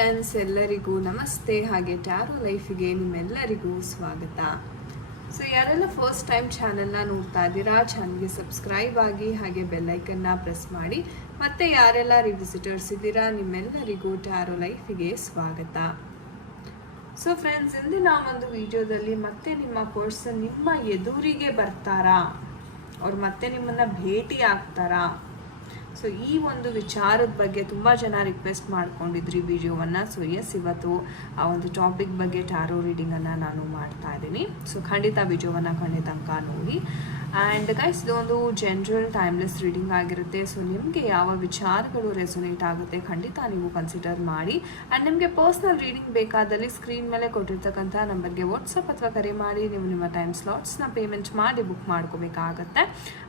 Friends, ಎಲ್ಲರಿಗೂ ನಮಸ್ತೆ. ಹಾಗೆ ಟ್ಯಾರೋ ಲೈಫಿಗೆ ನಿಮ್ಮೆಲ್ಲರಿಗೂ ಸ್ವಾಗತ. ಸೊ ಯಾರೆಲ್ಲ ಫಸ್ಟ್ ಟೈಮ್ ಚಾನೆಲ್ನ ನೋಡ್ತಾ ಇದ್ದೀರಾ, ಚಾನಲ್ಗೆ ಸಬ್ಸ್ಕ್ರೈಬ್ ಆಗಿ ಹಾಗೆ ಬೆಲ್ಲೈಕನ್ನ ಪ್ರೆಸ್ ಮಾಡಿ. ಮತ್ತು ಯಾರೆಲ್ಲ ರಿವಿಸಿಟರ್ಸ್ ಇದ್ದೀರಾ ನಿಮ್ಮೆಲ್ಲರಿಗೂ ಟ್ಯಾರೋ ಲೈಫಿಗೆ ಸ್ವಾಗತ. ಸೊ ಫ್ರೆಂಡ್ಸ್, ಇಂದಿನ ಒಂದು ವಿಡಿಯೋದಲ್ಲಿ ಮತ್ತೆ ನಿಮ್ಮ ಪರ್ಸನ್ ನಿಮ್ಮ ಎದುರಿಗೆ ಬರ್ತಾರಾ, ಅವ್ರು ಮತ್ತೆ ನಿಮ್ಮನ್ನು ಭೇಟಿ ಆಗ್ತಾರಾ? ಸೊ ಈ ಒಂದು ವಿಚಾರದ ಬಗ್ಗೆ ತುಂಬ ಜನ ರಿಕ್ವೆಸ್ಟ್ ಮಾಡ್ಕೊಂಡಿದ್ರಿ ವಿಡಿಯೋವನ್ನು. ಸೊ ಎಸ್, ಇವತ್ತು ಆ ಒಂದು ಟಾಪಿಕ್ ಬಗ್ಗೆ ಟ್ಯಾರೋ ರೀಡಿಂಗನ್ನು ನಾನು ಮಾಡ್ತಾ ಇದ್ದೀನಿ. ಸೊ ಖಂಡಿತ ವಿಡಿಯೋವನ್ನು ತನಕ ನೋಡಿ. ಆ್ಯಂಡ್ ಗೈಸ್, ಇದೊಂದು ಜನರಲ್ ಟೈಮ್ಲೆಸ್ ರೀಡಿಂಗ್ ಆಗಿರುತ್ತೆ. ಸೊ ನಿಮಗೆ ಯಾವ ವಿಚಾರಗಳು ರೆಸೊನೇಟ್ ಆಗುತ್ತೆ ಖಂಡಿತ ನೀವು ಕನ್ಸಿಡರ್ ಮಾಡಿ. ಆ್ಯಂಡ್ ನಿಮಗೆ ಪರ್ಸ್ನಲ್ ರೀಡಿಂಗ್ ಬೇಕಾದಲ್ಲಿ ಸ್ಕ್ರೀನ್ ಮೇಲೆ ಕೊಟ್ಟಿರ್ತಕ್ಕಂಥ ನಂಬರ್ಗೆ ವಾಟ್ಸಪ್ ಅಥವಾ ಕರೆ ಮಾಡಿ ನೀವು ನಿಮ್ಮ ಟೈಮ್ ಸ್ಲಾಟ್ಸ್ನ ಪೇಮೆಂಟ್ ಮಾಡಿ ಬುಕ್ ಮಾಡ್ಕೋಬೇಕಾಗತ್ತೆ.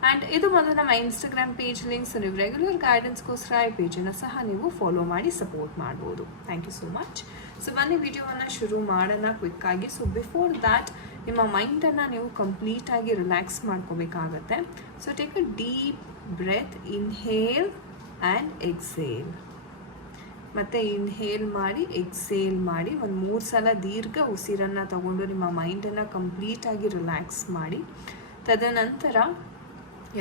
ಆ್ಯಂಡ್ ಇದು ಬಂದು ನಮ್ಮ ಇನ್ಸ್ಟಾಗ್ರಾಮ್ ಪೇಜ್ ಲಿಂಕ್ಸ್. ನೀವು ರೆಗ್ಯುಲರ್ ಗೈಡೆನ್ಸ್ಗೋಸ್ಕರ ಈ ಪೇಜನ್ನು ಸಹ ನೀವು ಫಾಲೋ ಮಾಡಿ ಸಪೋರ್ಟ್ ಮಾಡ್ಬೋದು. Thank you so much. So ಬನ್ನಿ ವಿಡಿಯೋವನ್ನು ಶುರು ಮಾಡೋಣ ಕ್ವಿಕ್ಕಾಗಿ. ಸೊ ಬಿಫೋರ್ ದ್ಯಾಟ್ ನಿಮ್ಮ ಮೈಂಡನ್ನು ನೀವು ಕಂಪ್ಲೀಟಾಗಿ ರಿಲ್ಯಾಕ್ಸ್ ಮಾಡ್ಕೋಬೇಕಾಗತ್ತೆ. So take a deep breath, inhale and exhale. ಮತ್ತು ಇನ್ಹೇಲ್ ಮಾಡಿ, ಎಕ್ಸೇಲ್ ಮಾಡಿ. ಒಂದು 3 ಸಲ ದೀರ್ಘ ಉಸಿರನ್ನು ತಗೊಂಡು ನಿಮ್ಮ ಮೈಂಡನ್ನು ಕಂಪ್ಲೀಟಾಗಿ ರಿಲ್ಯಾಕ್ಸ್ ಮಾಡಿ. ತದನಂತರ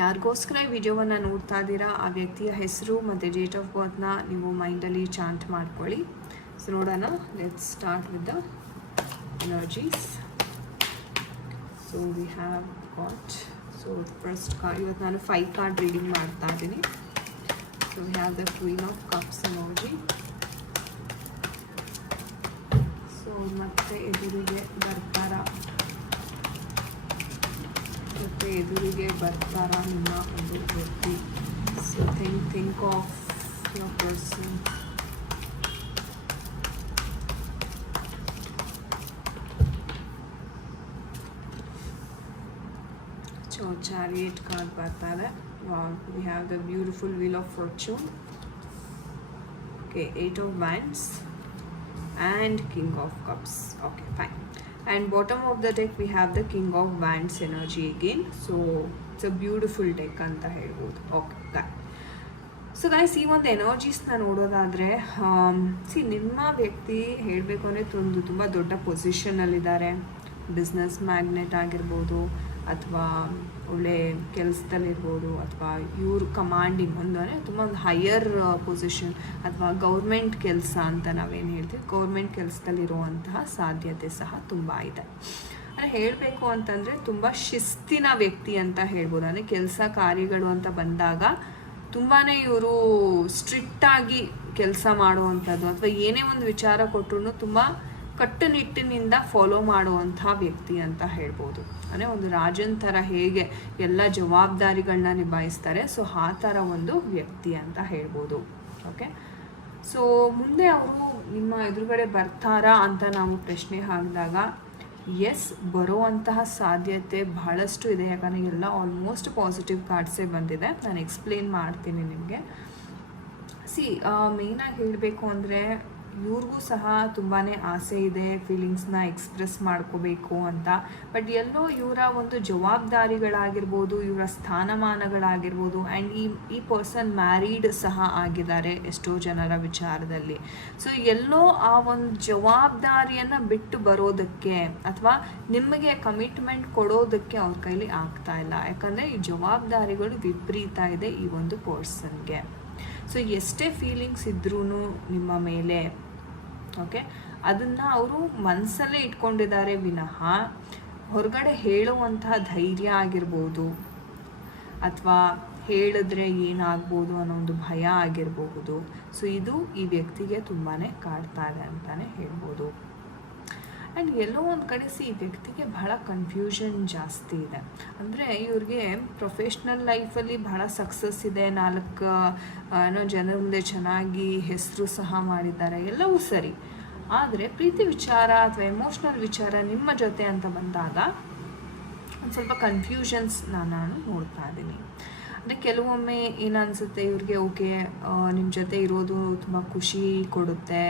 ಯಾರಿಗೋಸ್ಕರ ಈ ವಿಡಿಯೋವನ್ನು ನೋಡ್ತಾ ಇದ್ದೀರಾ ಆ ವ್ಯಕ್ತಿಯ ಹೆಸರು ಮತ್ತು ಡೇಟ್ ಆಫ್ ಬರ್ತ್ನ ನೀವು ಮೈಂಡಲ್ಲಿ ಚಾಂಟ್ ಮಾಡ್ಕೊಳ್ಳಿ. ಸೊ ನೋಡೋಣ, let's start with the energies. So we have got, so first card, ಇವತ್ತು ನಾನು 5 ಕಾರ್ಡ್ ರೀಡಿಂಗ್ ಮಾಡ್ತಾ ಇದ್ದೀನಿ. So we have the queen of cups energy. So ಮತ್ತೆ ಎದುರಿಗೆ ಬರ್ತಾರಾ ನಿಮ್ಮ ಒಂದು ವ್ಯಕ್ತಿ. So think of your person. So chariot card ಬರ್ತಾರೆ. We have the beautiful wheel of fortune. Okay, 8 of Wands and King of Cups. Okay, fine. And bottom of the deck we have the King of Wands energy again. So it's a beautiful deck ಅಂತ ಹೇಳ್ಬೋದು. Okay, so guys, ಈ ಒಂದು ಎನರ್ಜೀಸ್ನ ನೋಡೋದಾದರೆ ನಿಮ್ಮ ವ್ಯಕ್ತಿ ಹೇಳಬೇಕು ಅಂದರೆ ತುಂಬ ದೊಡ್ಡ ಪೊಸಿಷನಲ್ಲಿದ್ದಾರೆ. ಬಿಸ್ನೆಸ್ ಮ್ಯಾಗ್ನೆಟ್ ಆಗಿರ್ಬೋದು, ಅಥವಾ ಒಳ್ಳೆ ಕೆಲಸದಲ್ಲಿರ್ಬೋದು, ಅಥವಾ ಇವರು ಕಮಾಂಡಿಂಗ್ ಅಂದರೆ ಒಂದು ಹೈಯರ್ ಪೊಸಿಷನ್ ಅಥವಾ ಗೌರ್ಮೆಂಟ್ ಕೆಲಸ ಅಂತ ನಾವೇನು ಹೇಳ್ತೀವಿ, ಗೌರ್ಮೆಂಟ್ ಕೆಲಸದಲ್ಲಿರುವಂತಹ ಸಾಧ್ಯತೆ ಸಹ ತುಂಬ ಇದೆ. ಅಂದರೆ ಹೇಳಬೇಕು ಅಂತಂದರೆ ತುಂಬ ಶಿಸ್ತಿನ ವ್ಯಕ್ತಿ ಅಂತ ಹೇಳ್ಬೋದು. ಅಂದರೆ ಕೆಲಸ ಕಾರ್ಯಗಳು ಅಂತ ಬಂದಾಗ ತುಂಬಾ ಇವರು ಸ್ಟ್ರಿಕ್ಟಾಗಿ ಕೆಲಸ ಮಾಡುವಂಥದ್ದು, ಅಥವಾ ಏನೇ ಒಂದು ವಿಚಾರ ಕೊಟ್ಟರು ತುಂಬ ಕಟ್ಟುನಿಟ್ಟಿನಿಂದ ಫಾಲೋ ಮಾಡುವಂಥ ವ್ಯಕ್ತಿ ಅಂತ ಹೇಳ್ಬೋದು. ಅಂದರೆ ಒಂದು ರಾಜನ್ ಥರ ಹೇಗೆ ಎಲ್ಲ ಜವಾಬ್ದಾರಿಗಳನ್ನ ನಿಭಾಯಿಸ್ತಾರೆ, ಸೊ ಆ ಥರ ಒಂದು ವ್ಯಕ್ತಿ ಅಂತ ಹೇಳ್ಬೋದು. ಓಕೆ, ಸೊ ಮುಂದೆ ಅವರು ನಿಮ್ಮ ಎದುರುಗಡೆ ಬರ್ತಾರಾ ಅಂತ ನಾವು ಪ್ರಶ್ನೆ ಹಾಕಿದಾಗ ಎಸ್, ಬರುವಂತಹ ಸಾಧ್ಯತೆ ಬಹಳಷ್ಟು ಇದೆ. ಯಾಕಂದರೆ ಎಲ್ಲ ಆಲ್ಮೋಸ್ಟ್ ಪಾಸಿಟಿವ್ ಕಾರ್ಡ್ಸೇ ಬಂದಿದೆ. ನಾನು ಎಕ್ಸ್ಪ್ಲೇನ್ ಮಾಡ್ತೀನಿ ನಿಮಗೆ. ಮೇಯ್ನಾಗಿ ಹೇಳಬೇಕು ಅಂದರೆ ಇವ್ರಿಗೂ ಸಹ ತುಂಬಾ ಆಸೆ ಇದೆ ಫೀಲಿಂಗ್ಸ್ನ ಎಕ್ಸ್ಪ್ರೆಸ್ ಮಾಡ್ಕೋಬೇಕು ಅಂತ. ಬಟ್ ಎಲ್ಲೋ ಇವರ ಒಂದು ಜವಾಬ್ದಾರಿಗಳಾಗಿರ್ಬೋದು, ಇವರ ಸ್ಥಾನಮಾನಗಳಾಗಿರ್ಬೋದು, ಆ್ಯಂಡ್ ಈ ಪರ್ಸನ್ ಮ್ಯಾರೀಡ್ ಸಹ ಆಗಿದ್ದಾರೆ ಎಷ್ಟೋ ಜನರ ವಿಚಾರದಲ್ಲಿ. ಸೊ ಎಲ್ಲೋ ಆ ಒಂದು ಜವಾಬ್ದಾರಿಯನ್ನು ಬಿಟ್ಟು ಬರೋದಕ್ಕೆ ಅಥವಾ ನಿಮಗೆ ಕಮಿಟ್ಮೆಂಟ್ ಕೊಡೋದಕ್ಕೆ ಅವ್ರ ಕೈಲಿ ಆಗ್ತಾ ಇಲ್ಲ. ಯಾಕಂದರೆ ಈ ಜವಾಬ್ದಾರಿಗಳು ವಿಪರೀತ ಇದೆ ಈ ಒಂದು ಪರ್ಸನ್ಗೆ. ಸೊ ಎಷ್ಟೇ ಫೀಲಿಂಗ್ಸ್ ಇದ್ರೂ ನಿಮ್ಮ ಮೇಲೆ, ಓಕೆ, ಅದನ್ನು ಅವರು ಮನಸ್ಸಲ್ಲೇ ಇಟ್ಕೊಂಡಿದ್ದಾರೆ ವಿನಃ ಹೊರಗಡೆ ಹೇಳುವಂತಹ ಧೈರ್ಯ ಆಗಿರ್ಬೋದು, ಅಥವಾ ಹೇಳಿದ್ರೆ ಏನಾಗ್ಬೋದು ಅನ್ನೋ ಒಂದು ಭಯ ಆಗಿರಬಹುದು. ಸೊ ಇದು ಈ ವ್ಯಕ್ತಿಗೆ ತುಂಬಾ ಕಾಡ್ತಾ ಇದೆ ಅಂತಲೇ ಹೇಳ್ಬೋದು. ಆ್ಯಂಡ್ ಎಲ್ಲೋ ಒಂದು ಕಡೆ ಈ ವ್ಯಕ್ತಿಗೆ ಬಹಳ ಕನ್ಫ್ಯೂಷನ್ ಜಾಸ್ತಿ ಇದೆ. ಅಂದರೆ ಇವ್ರಿಗೆ ಪ್ರೊಫೆಷ್ನಲ್ ಲೈಫಲ್ಲಿ ಬಹಳ ಸಕ್ಸಸ್ ಇದೆ, 4 ಜನರ ಮುಂದೆ ಚೆನ್ನಾಗಿ ಹೆಸರು ಸಹ ಮಾಡಿದ್ದಾರೆ, ಎಲ್ಲವೂ ಸರಿ. ಆದರೆ ಪ್ರೀತಿ ವಿಚಾರ ಅಥವಾ ಎಮೋಷ್ನಲ್ ವಿಚಾರ ನಿಮ್ಮ ಜೊತೆ ಅಂತ ಬಂದಾಗ ಒಂದು ಸ್ವಲ್ಪ ಕನ್ಫ್ಯೂಷನ್ಸ್ ನಾನು ನೋಡ್ತಾ ಇದ್ದೀನಿ. ಅಂದರೆ ಕೆಲವೊಮ್ಮೆ ಏನನ್ಸುತ್ತೆ ಇವ್ರಿಗೆ, ಓಕೆ ನಿಮ್ಮ ಜೊತೆ ಇರೋದು ತುಂಬ ಖುಷಿ ಕೊಡುತ್ತೆ,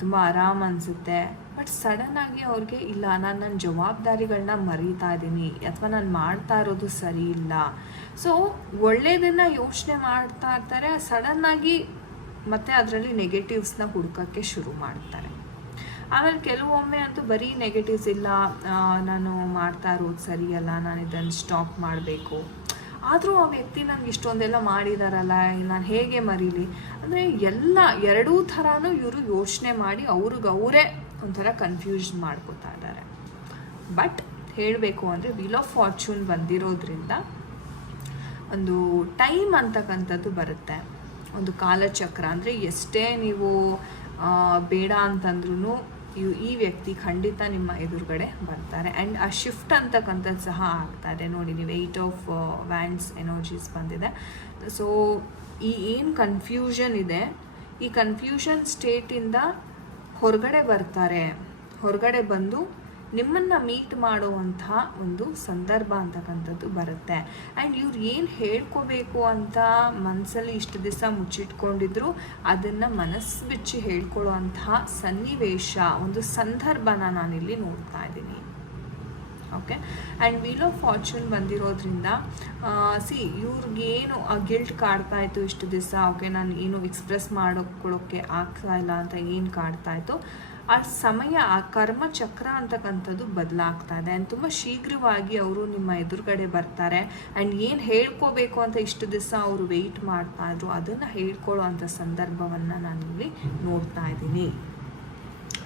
ತುಂಬ ಆರಾಮ್ ಅನಿಸುತ್ತೆ. ಬಟ್ ಸಡನ್ನಾಗಿ ಅವ್ರಿಗೆ ಇಲ್ಲ, ನಾನು ನನ್ನ ಜವಾಬ್ದಾರಿಗಳನ್ನ ಮರೀತಾ ಇದ್ದೀನಿ, ಅಥವಾ ನಾನು ಮಾಡ್ತಾ ಇರೋದು ಸರಿ ಇಲ್ಲ. ಸೊ ಒಳ್ಳೆಯದನ್ನು ಯೋಚನೆ ಮಾಡ್ತಾ ಇರ್ತಾರೆ, ಸಡನ್ನಾಗಿ ಮತ್ತು ಅದರಲ್ಲಿ ನೆಗೆಟಿವ್ಸ್ನ ಹುಡುಕೋಕ್ಕೆ ಶುರು ಮಾಡ್ತಾರೆ. ಆಮೇಲೆ ಕೆಲವೊಮ್ಮೆ ಅಂತೂ ಬರೀ ನೆಗೆಟಿವ್ಸ್, ಇಲ್ಲ ನಾನು ಮಾಡ್ತಾ ಇರೋದು ಸರಿಯಲ್ಲ, ನಾನು ಇದನ್ನು ಸ್ಟಾಪ್ ಮಾಡಬೇಕು, ಆದರೂ ಆ ವ್ಯಕ್ತಿ ನನಗೆ ಇಷ್ಟೊಂದೆಲ್ಲ ಮಾಡಿದಾರಲ್ಲ, ನಾನು ಹೇಗೆ ಮರೀಲಿ ಅಂದರೆ ಎರಡೂ ಥರನೂ ಇವರು ಯೋಚನೆ ಮಾಡಿ ಅವರೇ ಒಂಥರ ಕನ್ಫ್ಯೂಸ್ ಮಾಡ್ಕೋತಾ ಇದ್ದಾರೆ. ಬಟ್ ಹೇಳಬೇಕು ಅಂದರೆ ವೀಲ್ ಆಫ್ ಫಾರ್ಚೂನ್ ಬಂದಿರೋದ್ರಿಂದ ಒಂದು ಟೈಮ್ ಅಂತಕ್ಕಂಥದ್ದು ಬರುತ್ತೆ, ಒಂದು ಕಾಲಚಕ್ರ. ಅಂದರೆ ಎಷ್ಟೇ ನೀವು ಬೇಡ ಅಂತಂದ್ರೂ ಈ ವ್ಯಕ್ತಿ ಖಂಡಿತ ನಿಮ್ಮ ಎದುರುಗಡೆ ಬರ್ತಾರೆ. ಆ್ಯಂಡ್ ಆ ಶಿಫ್ಟ್ ಅಂತಕ್ಕಂಥದ್ದು ಸಹ ಆಗ್ತಾಯಿದೆ. ನೋಡಿ, ನೀವು 8 ಆಫ್ ವ್ಯಾಂಡ್ಸ್ ಎನರ್ಜೀಸ್ ಬಂದಿದೆ. ಸೊ ಏನು ಕನ್ಫ್ಯೂಷನ್ ಇದೆ, ಈ ಕನ್ಫ್ಯೂಷನ್ ಸ್ಟೇಟಿಂದ ಹೊರಗಡೆ ಬರ್ತಾರೆ. ಹೊರಗಡೆ ಬಂದು ನಿಮ್ಮನ್ನು ಮೀಟ್ ಮಾಡುವಂತಹ ಒಂದು ಸಂದರ್ಭ ಅಂತಕ್ಕಂಥದ್ದು ಬರುತ್ತೆ. ಆ್ಯಂಡ್ ಇವ್ರು ಏನು ಹೇಳ್ಕೋಬೇಕು ಅಂತ ಮನಸ್ಸಲ್ಲಿ ಇಷ್ಟು ದಿವಸ ಮುಚ್ಚಿಟ್ಕೊಂಡಿದ್ರು ಅದನ್ನು ಮನಸ್ಸು ಬಿಚ್ಚಿ ಹೇಳ್ಕೊಳ್ಳುವಂತಹ ಸನ್ನಿವೇಶ, ಒಂದು ಸಂದರ್ಭನ ನಾನಿಲ್ಲಿ ನೋಡ್ತಾ ಇದ್ದೀನಿ. Okay. And wheel of fortune ಬಂದಿರೋದ್ರಿಂದ ಇವ್ರಿಗೇನು ಆ ಗಿಲ್ಟ್ ಕಾಡ್ತಾ ಇತ್ತು ಇಷ್ಟು ದಿವಸ, ಓಕೆ ನಾನು ಏನು ಎಕ್ಸ್ಪ್ರೆಸ್ ಮಾಡೋಕ್ಕೆ ಆಗ್ತಾ ಇಲ್ಲ ಅಂತ ಏನು ಕಾಡ್ತಾ ಇತ್ತು, ಆ ಸಮಯ, ಆ ಕರ್ಮಚಕ್ರ ಅಂತಕ್ಕಂಥದ್ದು ಬದಲಾಗ್ತಾ ಇದೆ. ಆ್ಯಂಡ್ ತುಂಬ ಶೀಘ್ರವಾಗಿ ಅವರು ನಿಮ್ಮ ಎದುರುಗಡೆ ಬರ್ತಾರೆ. ಆ್ಯಂಡ್ ಏನು ಹೇಳ್ಕೋಬೇಕು ಅಂತ ಇಷ್ಟು ದಿವಸ ಅವರು ವೆಯ್ಟ್ ಮಾಡ್ತಾ ಇದ್ರು ಅದನ್ನು ಹೇಳ್ಕೊಳ್ಳೋ ಅಂಥ ಸಂದರ್ಭವನ್ನು ನಾನಿಲ್ಲಿ ನೋಡ್ತಾ ಇದ್ದೀನಿ.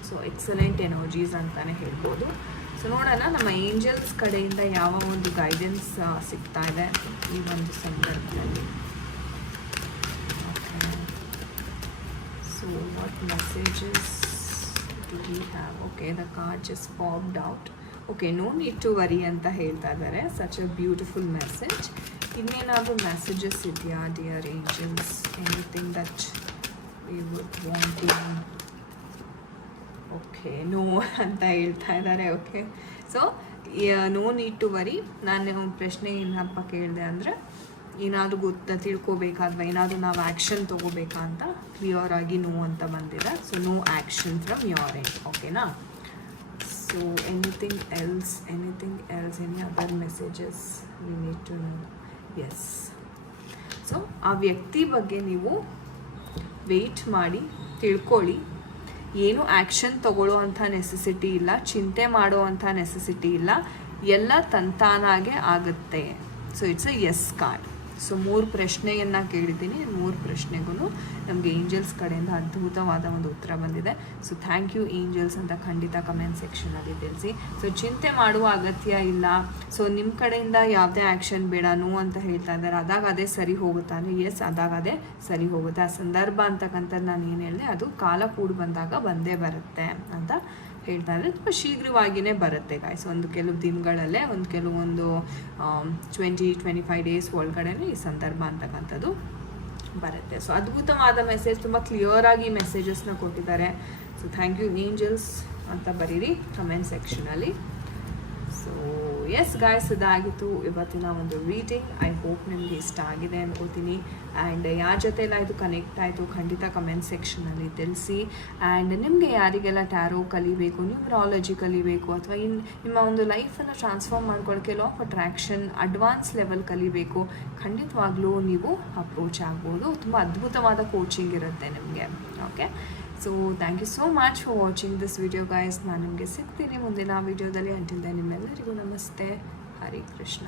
ಸೊ ಎಕ್ಸಲೆಂಟ್ ಎನರ್ಜೀಸ್ ಅಂತಲೇ ಹೇಳ್ಬೋದು. ಸೊ ನೋಡೋಣ ನಮ್ಮ ಏಂಜಲ್ಸ್ ಕಡೆಯಿಂದ ಯಾವ ಒಂದು ಗೈಡೆನ್ಸ್ ಸಿಗ್ತಾ ಇದೆ ಈ ಒಂದು ಸಂದರ್ಭದಲ್ಲಿ. So what messages do we have? Okay, the card just popped out. Okay, no need to worry ಅಂತ ಹೇಳ್ತಾ ಇದ್ದಾರೆ. Such a beautiful message. ಇನ್ನೇನಾದರೂ ಮೆಸೇಜಸ್ ಇದೆಯಾ dear angels? Anything that we would want to? Okay, no ಅಂತ ಹೇಳ್ತಾ ಇದ್ದಾರೆ. Okay, so no need to worry. ನಾನು ಪ್ರಶ್ನೆ ಏನಪ್ಪ ಕೇಳಿದೆ ಅಂದರೆ, ಏನಾದರೂ ತಿಳ್ಕೊಬೇಕಾ ಅಥವಾ ಏನಾದರೂ ನಾವು ಆ್ಯಕ್ಷನ್ ತೊಗೋಬೇಕಾ ಅಂತ ಕ್ಲಿಯರ್ ಆಗಿ ನೋ ಅಂತ ಬಂದಿದೆ. So no action from your end. ಓಕೆನಾ? So anything else, any other messages we need to know? Yes. So ಆ ವ್ಯಕ್ತಿ ಬಗ್ಗೆ ನೀವು ವೆಯ್ಟ್ ಮಾಡಿ ತಿಳ್ಕೊಳ್ಳಿ. ಏನು ಆ್ಯಕ್ಷನ್ ತೊಗೊಳ್ಳೋ ಅಂಥ ನೆಸೆಸಿಟಿ ಇಲ್ಲ, ಚಿಂತೆ ಮಾಡೋ ಅಂಥ ನೆಸೆಸಿಟಿ ಇಲ್ಲ, ಎಲ್ಲ ತಂತಾನಾಗೆ ಆಗುತ್ತೆ. So it's a yes card. So 3 ಪ್ರಶ್ನೆಯನ್ನು ಕೇಳಿದ್ದೀನಿ. 3 ಪ್ರಶ್ನೆಗೂ ನಮಗೆ ಏಂಜಲ್ಸ್ ಕಡೆಯಿಂದ ಅದ್ಭುತವಾದ ಒಂದು ಉತ್ತರ ಬಂದಿದೆ. ಸೊ ಥ್ಯಾಂಕ್ ಯು ಏಂಜಲ್ಸ್ ಅಂತ ಖಂಡಿತ ಕಮೆಂಟ್ ಸೆಕ್ಷನಲ್ಲಿ ತಿಳಿಸಿ. ಸೊ ಚಿಂತೆ ಮಾಡುವ ಅಗತ್ಯ ಇಲ್ಲ. ಸೊ ನಿಮ್ಮ ಕಡೆಯಿಂದ ಯಾವುದೇ ಆ್ಯಕ್ಷನ್ ಬೇಡ, ನೋ ಅಂತ ಹೇಳ್ತಾ ಇದ್ದಾರೆ. ಅದಾಗ ಅದೇ ಸರಿ ಹೋಗುತ್ತಾ ಅಂದರೆ ಎಸ್, ಅದಾಗ ಅದೇ ಸರಿ ಹೋಗುತ್ತೆ. ಆ ಸಂದರ್ಭ ಅಂತಕ್ಕಂಥದ್ದು ನಾನು ಏನು ಹೇಳಿದೆ ಅದು ಕಾಲ ಕೂಡಿ ಬಂದಾಗ ಬಂದೇ ಬರುತ್ತೆ ಅಂತ ಹೇಳ್ತಾ ಇದ್ದಾರೆ. ತುಂಬ ಶೀಘ್ರವಾಗಿಯೇ ಬರುತ್ತೆ ಗಾಯ್ಸ್. ಒಂದು ಕೆಲವು ದಿನಗಳಲ್ಲೇ, ಕೆಲವೊಂದು 20-25 ಡೇಸ್ ಒಳಗಡೆ ಈ ಸಂದರ್ಭ ಅಂತಕ್ಕಂಥದ್ದು ಬರುತ್ತೆ. ಸೊ ಅದ್ಭುತವಾದ ಮೆಸೇಜ್, ತುಂಬ ಕ್ಲಿಯರ್ ಆಗಿ ಮೆಸೇಜಸ್ನ ಕೊಟ್ಟಿದ್ದಾರೆ. ಸೊ ಥ್ಯಾಂಕ್ ಯು ಏಂಜಲ್ಸ್ ಅಂತ ಬರೀರಿ ಕಮೆಂಟ್ ಸೆಕ್ಷನಲ್ಲಿ. ಸೊ ಎಸ್ ಗಾಯ್ಸ್, ಇದಾಗಿತ್ತು ಇವತ್ತಿನ ಒಂದು ರೀಡಿಂಗ್. ಐ ಹೋಪ್ ನಿಮಗೆ ಇಷ್ಟ ಆಗಿದೆ ಅಂದ್ಕೋತೀನಿ. ಆ್ಯಂಡ್ ಯಾರ ಜೊತೆ ಎಲ್ಲ ಇದು ಕನೆಕ್ಟ್ ಆಯಿತು ಖಂಡಿತ ಕಮೆಂಟ್ ಸೆಕ್ಷನಲ್ಲಿ ತಿಳಿಸಿ. ಆ್ಯಂಡ್ ನಿಮಗೆ ಯಾರಿಗೆಲ್ಲ ಟ್ಯಾರೋ ಕಲಿಬೇಕು, ನ್ಯೂಮರಾಲಜಿ ಕಲಿಬೇಕು, ಅಥವಾ ನಿಮ್ಮ ಒಂದು ಲೈಫನ್ನು ಟ್ರಾನ್ಸ್ಫಾರ್ಮ್ ಮಾಡ್ಕೊಳ್ಳೋಕ್ಕೆ law of attraction advance level ಕಲಿಬೇಕು, ಖಂಡಿತವಾಗ್ಲೂ ನೀವು ಅಪ್ರೋಚ್ ಆಗ್ಬೋದು. ತುಂಬ ಅದ್ಭುತವಾದ ಕೋಚಿಂಗ್ ಇರುತ್ತೆ ನಿಮಗೆ. Okay, so thank you so much for watching this video guys. ನಾನು ನಿಮಗೆ ಸಿಗ್ತೀನಿ ಮುಂದಿನ ವಿಡಿಯೋದಲ್ಲಿ. ಅಂಟಿಲ್ ದೆನ್ ನಿಮ್ಮೆಲ್ಲರಿಗೂ ನಮಸ್ತೆ. ಹರೇ ಕೃಷ್ಣ.